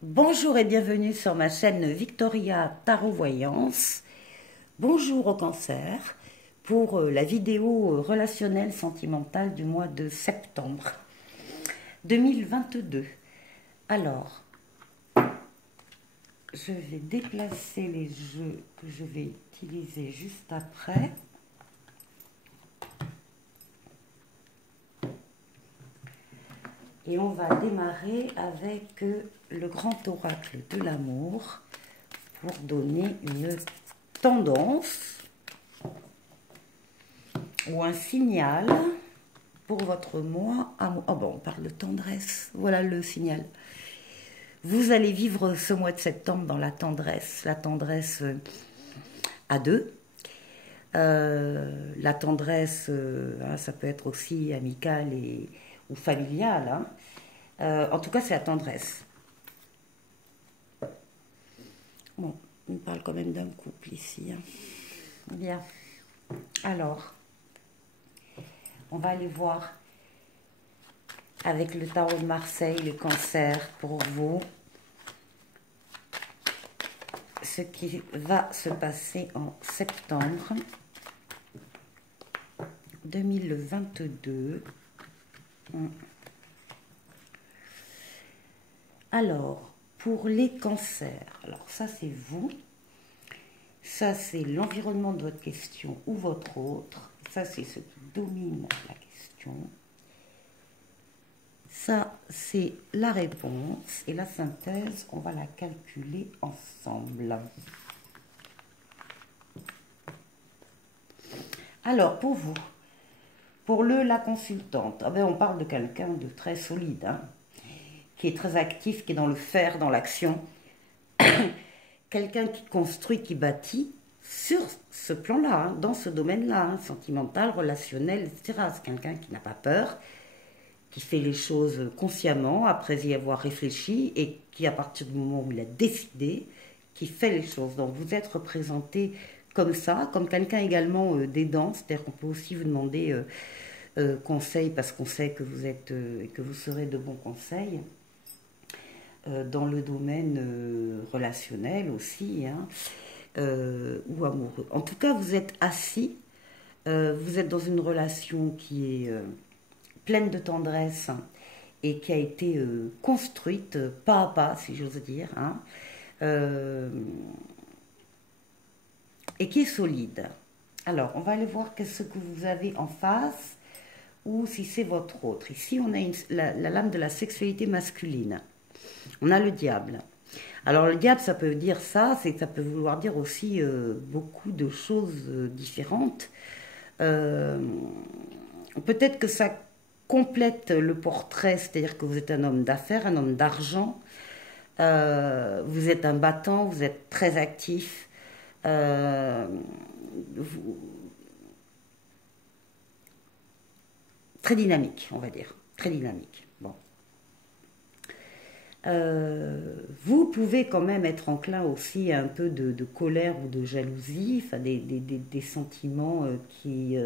Bonjour et bienvenue sur ma chaîne Victoria Tarot Voyance. Bonjour au cancer pour la vidéo relationnelle sentimentale du mois de septembre 2022. Alors, je vais déplacer les jeux que je vais utiliser juste après. Et on va démarrer avec le grand oracle de l'amour pour donner une tendance ou un signal pour votre mois amour. Oh bon, on parle de tendresse. Voilà le signal. Vous allez vivre ce mois de septembre dans la tendresse à deux. La tendresse, ça peut être aussi amicale ou familiale. En tout cas, c'est la tendresse. Bon, on parle quand même d'un couple ici. Bien. Alors, on va aller voir avec le tarot de Marseille, le cancer, pour vous, ce qui va se passer en septembre 2022. Alors, pour les cancers, alors ça c'est vous, ça c'est l'environnement de votre question ou votre autre, ça c'est ce qui domine la question, ça c'est la réponse et la synthèse, on va la calculer ensemble. Alors, pour vous, pour la consultante, on parle de quelqu'un de très solide, qui est très actif, qui est dans le faire, dans l'action. Quelqu'un qui construit, qui bâtit sur ce plan-là, dans ce domaine-là, sentimental, relationnel, etc. C'est quelqu'un qui n'a pas peur, qui fait les choses consciemment, après y avoir réfléchi, et qui, à partir du moment où il a décidé, qui fait les choses. Donc vous êtes représenté comme ça, comme quelqu'un également d'aidant, c'est-à-dire qu'on peut aussi vous demander conseil, parce qu'on sait que vous êtes, que vous serez de bons conseils. Dans le domaine relationnel aussi, ou amoureux. En tout cas, vous êtes assis, vous êtes dans une relation qui est pleine de tendresse et qui a été construite pas à pas, si j'ose dire, et qui est solide. Alors, on va aller voir qu'est-ce que vous avez en face, ou si c'est votre autre. Ici, on a la lame de la sexualité masculine. On a le diable. Alors le diable, ça peut dire ça peut vouloir dire aussi beaucoup de choses différentes. Peut-être que ça complète le portrait, c'est-à-dire que vous êtes un homme d'affaires, un homme d'argent, vous êtes un battant, vous êtes très actif, très dynamique, on va dire, très dynamique. Bon. Vous pouvez quand même être enclin aussi à un peu de colère ou de jalousie, enfin des sentiments qui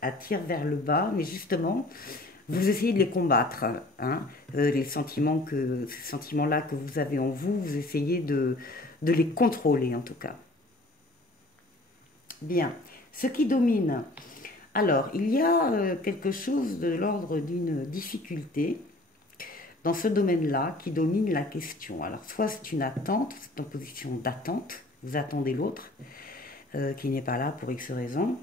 attirent vers le bas, mais justement, vous essayez de les combattre. Ces sentiments-là que vous avez en vous, vous essayez de les contrôler en tout cas. Bien, ce qui domine. Alors, il y a quelque chose de l'ordre d'une difficulté dans ce domaine-là qui domine la question. Alors, soit c'est une attente, c'est en position d'attente, vous attendez l'autre, qui n'est pas là pour X raisons,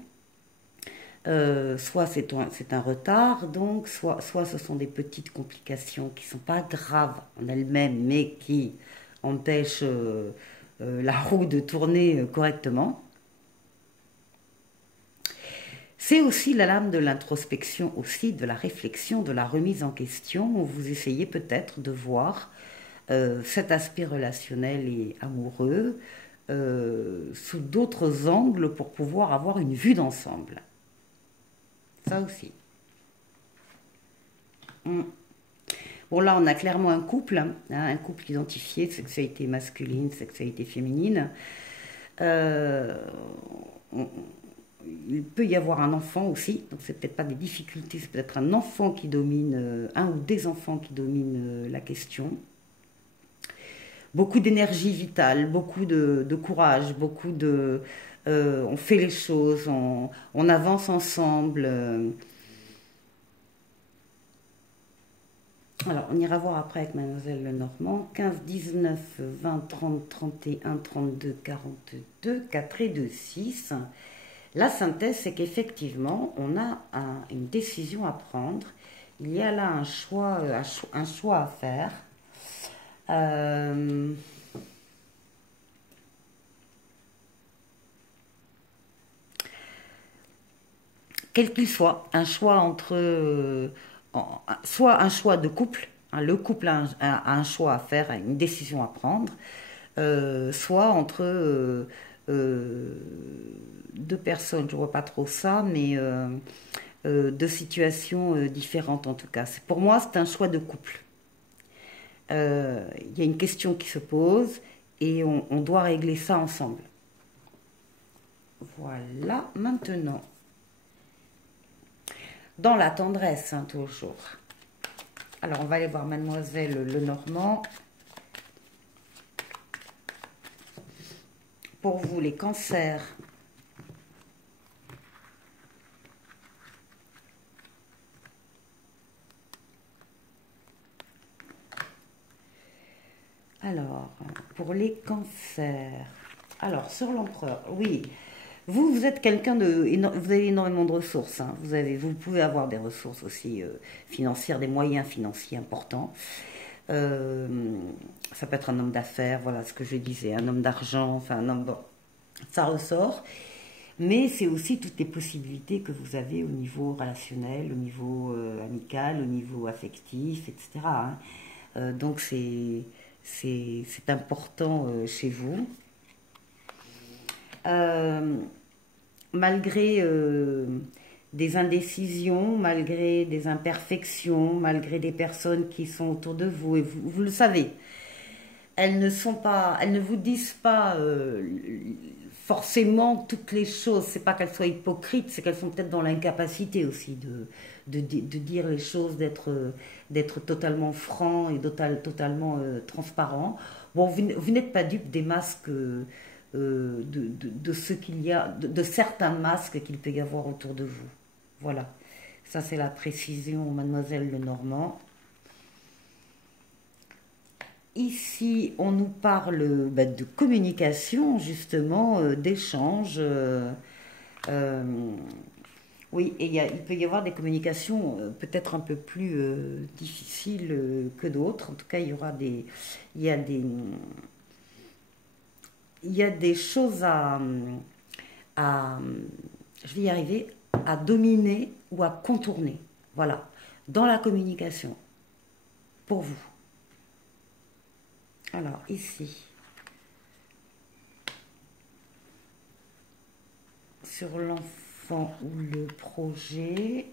soit c'est un retard, donc soit ce sont des petites complications qui ne sont pas graves en elles-mêmes, mais qui empêchent la roue de tourner correctement. C'est aussi la lame de l'introspection, aussi de la réflexion, de la remise en question, où vous essayez peut-être de voir cet aspect relationnel et amoureux sous d'autres angles pour pouvoir avoir une vue d'ensemble. Ça aussi. Bon, là, on a clairement un couple, un couple identifié, sexualité masculine, sexualité féminine. Il peut y avoir un enfant aussi, donc c'est peut-être pas des difficultés, c'est peut-être un enfant qui domine, un ou des enfants qui dominent la question. beaucoup d'énergie vitale, beaucoup de courage, beaucoup de... on fait les choses, on avance ensemble. Alors, on ira voir après avec Mademoiselle Lenormand. 15, 19, 20, 30, 31, 32, 42, 4 et 2, 6. La synthèse, c'est qu'effectivement, on a une décision à prendre. Il y a là un choix à faire. Quel qu'il soit, un choix entre... soit un choix de couple, hein, le couple a un choix à faire, a une décision à prendre, soit entre deux personnes, je ne vois pas trop ça, mais deux situations différentes en tout cas. Pour moi, c'est un choix de couple. Il y a une question qui se pose et on doit régler ça ensemble. Voilà, maintenant, dans la tendresse, hein, toujours. Alors, on va aller voir Mademoiselle Lenormand. Pour vous, les cancers. Alors, pour les cancers. Alors, sur l'empereur, oui. Vous êtes quelqu'un de... Vous avez énormément de ressources. Hein. Vous pouvez avoir des ressources aussi financières, des moyens financiers importants. Ça peut être un homme d'affaires, voilà ce que je disais, un homme d'argent, enfin un homme... Bon, ça ressort. Mais c'est aussi toutes les possibilités que vous avez au niveau relationnel, au niveau amical, au niveau affectif, etc. Hein. Donc c'est important chez vous. Malgré des indécisions, malgré des imperfections, malgré des personnes qui sont autour de vous, et vous le savez, elles ne vous disent pas forcément toutes les choses. C'est pas qu'elles soient hypocrites, c'est qu'elles sont peut-être dans l'incapacité aussi de dire les choses, d'être totalement franc et totalement transparent. Bon, vous n'êtes pas dupe des masques de ce qu'il y a, de certains masques qu'il peut y avoir autour de vous. Voilà. Ça, c'est la précision, Mademoiselle Lenormand. Ici, on nous parle de communication, justement, d'échange. Oui, et il peut y avoir des communications peut-être un peu plus difficiles que d'autres. En tout cas, il y a des choses je vais y arriver, à dominer ou à contourner. Voilà, dans la communication, pour vous. Alors, ici, sur l'enfant ou le projet,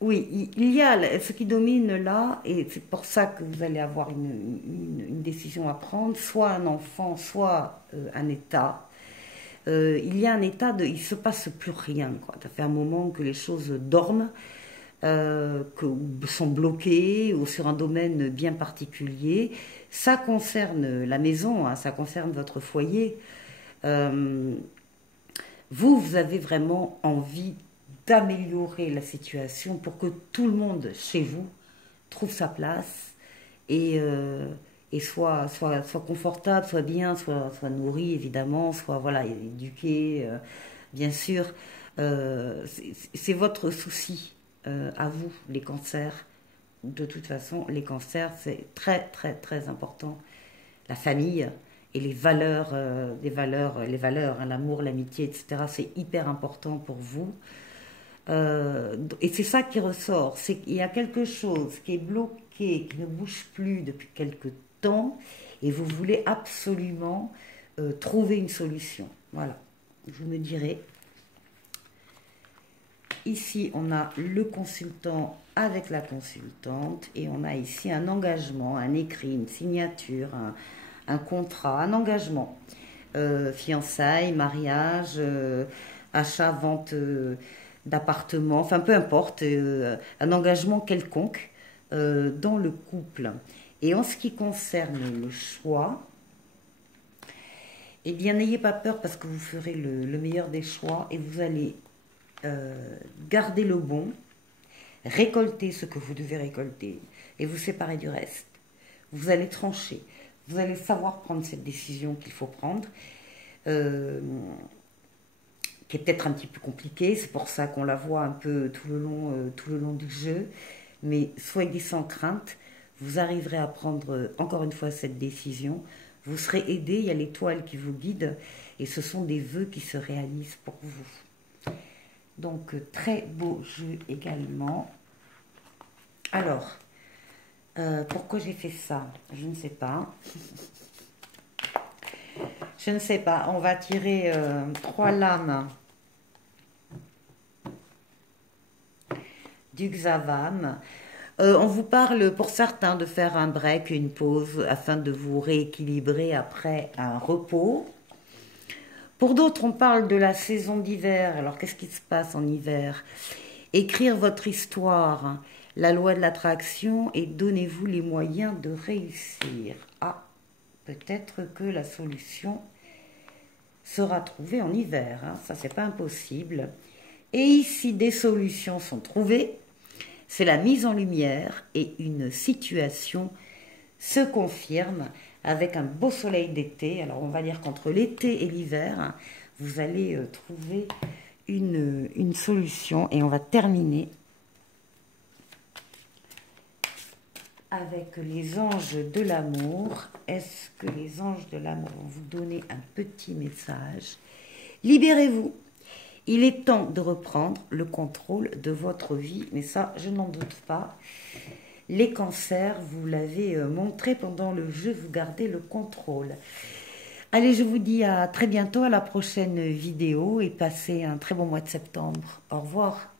oui, il y a ce qui domine là, et c'est pour ça que vous allez avoir une décision à prendre, soit un enfant, soit un état. Il y a un état il ne se passe plus rien, quoi. Ça fait un moment que les choses dorment, que sont bloquées ou sur un domaine bien particulier. Ça concerne la maison, hein, ça concerne votre foyer. Vous avez vraiment envie d'améliorer la situation pour que tout le monde chez vous trouve sa place et soit confortable, soit bien, soit nourri évidemment, soit voilà, éduqué, bien sûr. C'est votre souci à vous, les cancers. De toute façon, les cancers, c'est très très très important. La famille et les valeurs, hein, l'amour, l'amitié, etc. C'est hyper important pour vous. Et c'est ça qui ressort, c'est qu'il y a quelque chose qui est bloqué, qui ne bouge plus depuis quelque temps, et vous voulez absolument trouver une solution. Voilà, vous me direz. Ici, on a le consultant avec la consultante, et on a ici un engagement, un écrit, une signature, un contrat, un engagement. Fiançailles, mariage, achat, vente d'appartement, enfin peu importe, un engagement quelconque dans le couple. Et en ce qui concerne le choix, eh bien, n'ayez pas peur parce que vous ferez le meilleur des choix et vous allez garder le bon, récolter ce que vous devez récolter et vous séparer du reste. Vous allez trancher, vous allez savoir prendre cette décision qu'il faut prendre, qui est peut-être un petit peu compliquée, c'est pour ça qu'on la voit un peu tout le long du jeu, mais soyez sans crainte, vous arriverez à prendre encore une fois cette décision, vous serez aidé, il y a l'étoile qui vous guide et ce sont des vœux qui se réalisent pour vous. Donc, très beau jeu également. Alors, pourquoi j'ai fait ça? Je ne sais pas. Je ne sais pas. On va tirer 3 lames du Xavam. On vous parle pour certains de faire un break, une pause, afin de vous rééquilibrer après un repos. Pour d'autres, on parle de la saison d'hiver. Alors, qu'est-ce qui se passe en hiver? Écrire votre histoire, la loi de l'attraction, et donnez-vous les moyens de réussir. Ah, peut-être que la solution sera trouvée en hiver. Hein. Ça, c'est pas impossible. Et ici, des solutions sont trouvées. C'est la mise en lumière et une situation se confirme avec un beau soleil d'été. Alors, on va dire qu'entre l'été et l'hiver, vous allez trouver une solution. Et on va terminer avec les anges de l'amour. Est-ce que les anges de l'amour vont vous donner un petit message? Libérez-vous. Il est temps de reprendre le contrôle de votre vie. Mais ça, je n'en doute pas. Les cancers, vous l'avez montré pendant le jeu, vous gardez le contrôle. Allez, je vous dis à très bientôt, à la prochaine vidéo et passez un très bon mois de septembre. Au revoir.